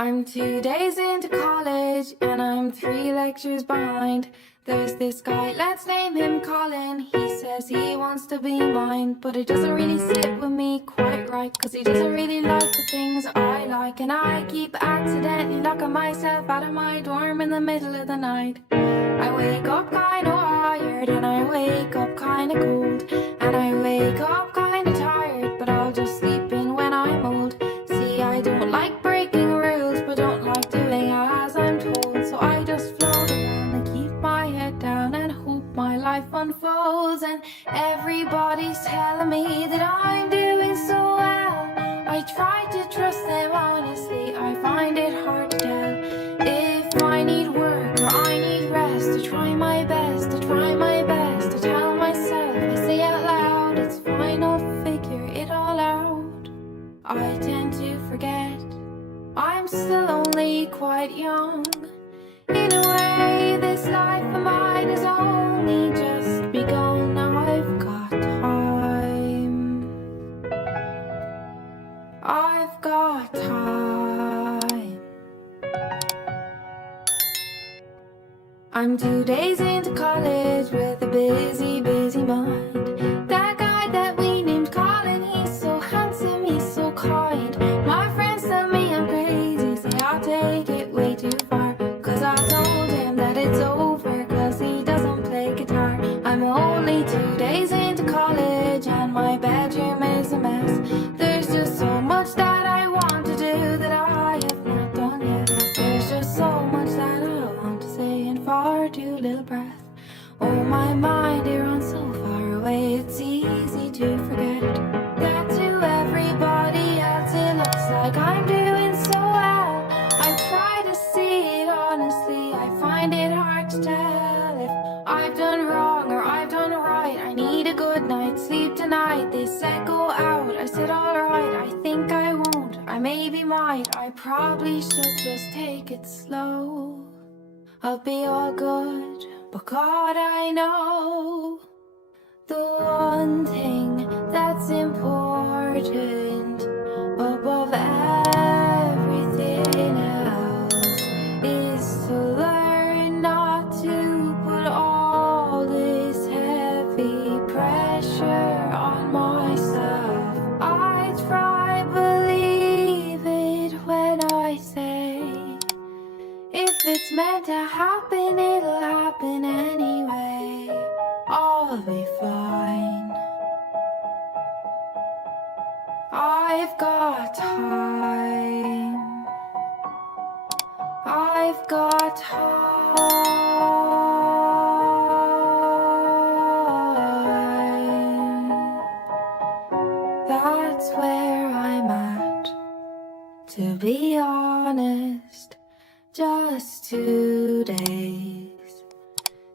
I'm 2 days into college and I'm 3 lectures behind. There's this guy, let's name him Colin. He says he wants to be mine, but it doesn't really sit with me quite right, cause he doesn't really like the things I like. And I keep accidentally locking myself out of my dorm in the middle of the night. I wake up kinda wired and I wake up kinda cold, and I wake up kinda tired, but I'll just sleep in when I'm old. See, I don't like breaking rules, but don't like doing as I'm told. So I just float around and keep my head down and hope my life unfolds. And everybody's telling me that I'm doing so well. I try to trust them honestly, I find it hard to tell if I need work or I need rest. I try my best, I try my best to tell myself, I say out loud, it's fine, I'll figure it all out. I tend to forget I'm still only quite young. In a way, this life of mine has only just begun. I've got time. I've got time. I'm 2 days into college with a busy, busy mind. That guy that we named Colin, he's so handsome, he's so kind. My friends tell me I'm crazy, say I'll take it way too far, cause I told him that it's over, cause he doesn't play guitar. I'm only 2 days into college and my bedroom is a mess. There's just so much that I want to do that I have not done yet. There's just so much that I want to say in far too little breath. Oh, my mind, it runs so far away, it's easy to forget that to everybody else it looks like I'm doing so well. I try to see it honestly, I find it hard to tell if I've done wrong or I've done right. I need a good night's sleep tonight. They said go out, I said alright. I think I won't, I maybe might. I probably should just take it slow. I'll be all good, but God, I know the one thing that's important above everything else is to learn not to put all this heavy pressure on myself. I try believe it when I say if it's meant to happen, it'll happen anyway. I'll be fine. I've got time. I've got time. That's where I'm at, to be honest. Just 2 days,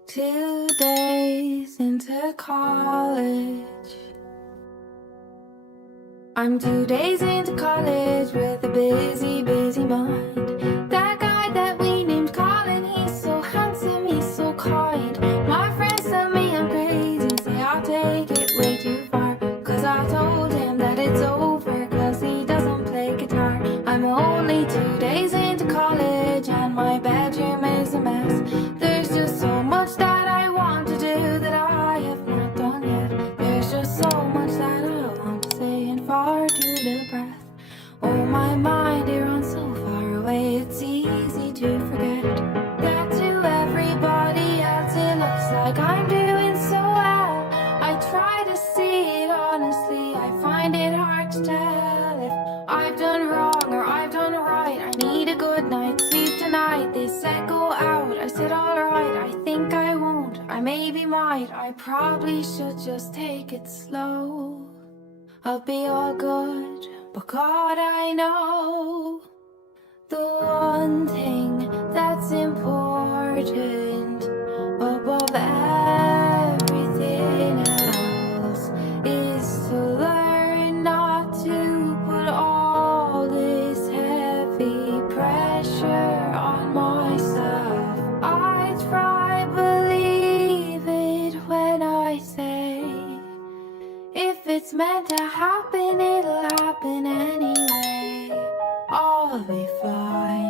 2 days into college. I'm 2 days into college with a busy, busy mind. That guy that we named Colin, he's so handsome, he's so kind. My friends tell me I'm crazy, say I'll take it way too far, cause I told him that it's over, cause he doesn't play guitar. I'm only 2 days into college and my bedroom is a mess. There's just so much that I want to do that I have not done yet. There's just so much that I want to say in far too little breath. Oh, my mind, it runs so far away, it's easy to forget that to everybody else it looks like I'm doing so well. I try to see it honestly, I find it hard to tell if I've done wrong or I've done right. I need a good night's sleep tonight. They said go out, I said alright. I think I won't, I maybe might. I probably should just take it slow. I'll be all good, but God, I know the one thing that's important above everything else is to learn not to put all this heavy pressure on myself. I try believe it when I say if it's meant to happen, it'll happen anyway. I'll be fine.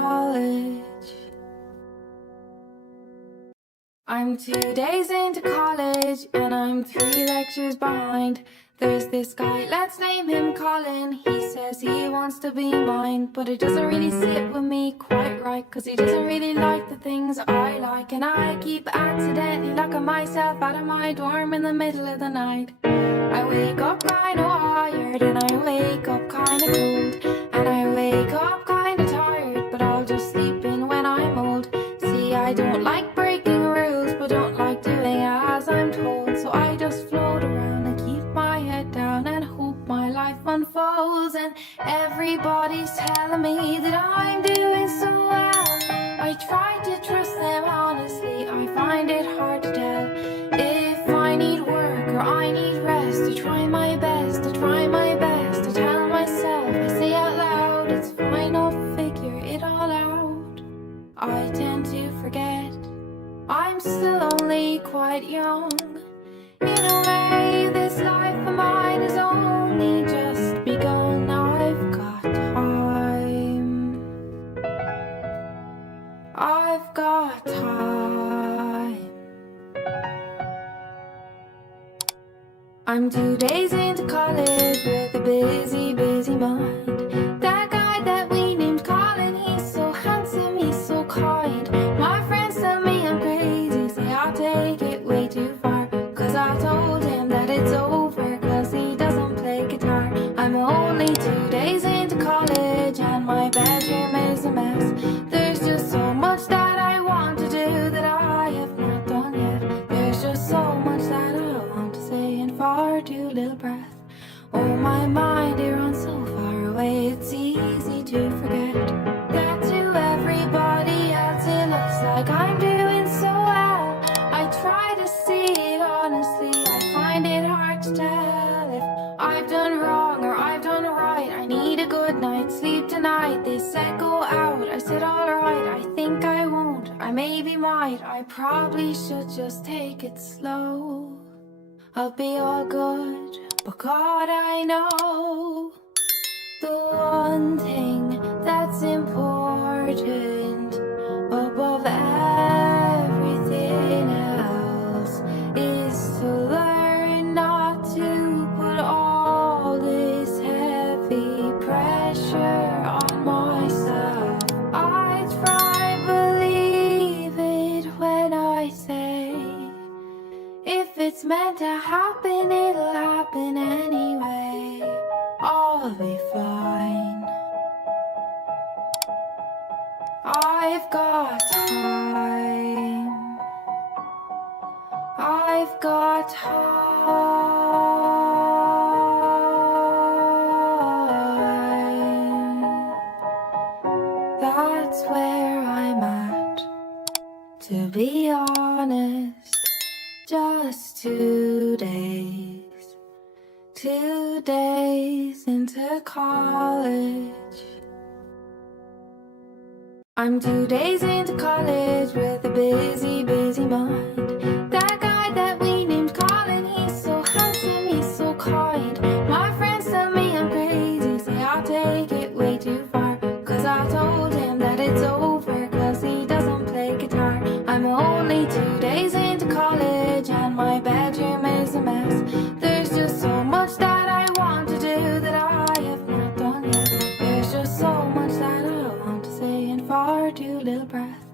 college. I'm 2 days into college and I'm 3 lectures behind. There's this guy, let's name him Colin. He says he wants to be mine, but it doesn't really sit with me quite right, cause he doesn't really like the things I like. And I keep accidentally locking myself out of my dorm in the middle of the night. I wake up kinda wired and I wake up kinda cold, and I wake up kinda tired, but I'll just sleep in when I'm old. See, I don't like breaking rules, but don't like doing as I'm told. So I just float around and keep my head down and hope my life unfolds. And everybody's telling me that I'm doing so well. I try to trust them honestly, I find it hard to tell if I need work or I need rest. I try my best, I try my best. I tell myself, I say out loud, it's fine, I'll figure it all out. I tend to forget I'm still only quite young. In a way, this life of mine has only just begun. I've got time. I've got time. I'm 2 days into college with a busy, busy mind. That guy that we named Colin, he's so handsome, he's so kind. My friends tell me I'm crazy, say I'll take it way too far, cause I told him that it's over, cause he doesn't play guitar. I'm only 2 days into college and my bedroom is a mess. There's just so much that I want to do that I have not done yet. There's just so much that I want to say in far too little breath. Oh, my mind, it runs so far away, it's easy to forget that to everybody else it looks like I'm doing so well. I try to see it honestly, I find it hard to tell if I've done wrong or I've done right. I need a good night's sleep tonight. They said go out, I said alright. I think I won't, I maybe might. I probably should just take it slow. I'll be all good, but God, I know the one thing that's important above everything else is to learn not to put all this heavy pressure on myself. I try believe it when I say if it's meant to happen, it'll happen anyway. I'll be fine. I've got time. I've got time. That's where I'm at, to be honest. Just 2 days, 2 days into college. I'm 2 days into college with a busy, busy mind. That guy that we named Colin, he's so handsome, he's so kind. My friends tell me I'm crazy, say I'll take it way too far, cause I told him that it's over, cause he doesn't play guitar. I'm only 2 days into college and my bedroom is a mess. There's just so much that I want to do that I have not done yet. There's just so much that I want to say in far too little breath.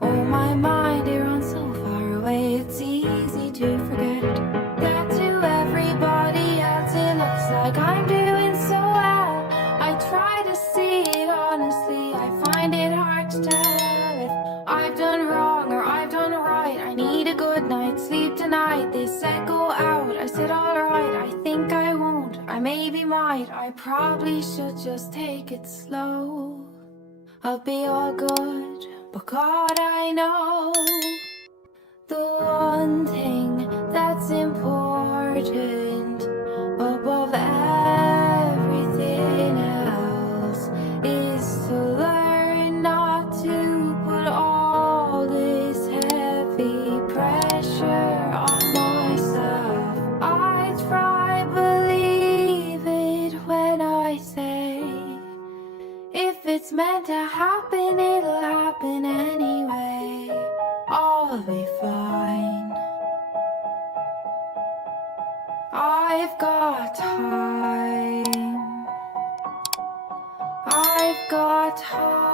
Oh, my mind, it runs so far away, it's easy to forget that to everybody else it looks like I'm doing so well. I try to see it honestly, I find it hard to tell if I've done wrong or I've done right. I need a good night's sleep tonight. They said go out, I said alright. I think I won't, I maybe might. I probably should just take it slow. I'll be all good, but God, I know the one thing that's important above everything else is to learn not to put all this heavy pressure on myself. I try believe it when I say if it's meant to happen, I've got time. I've got time.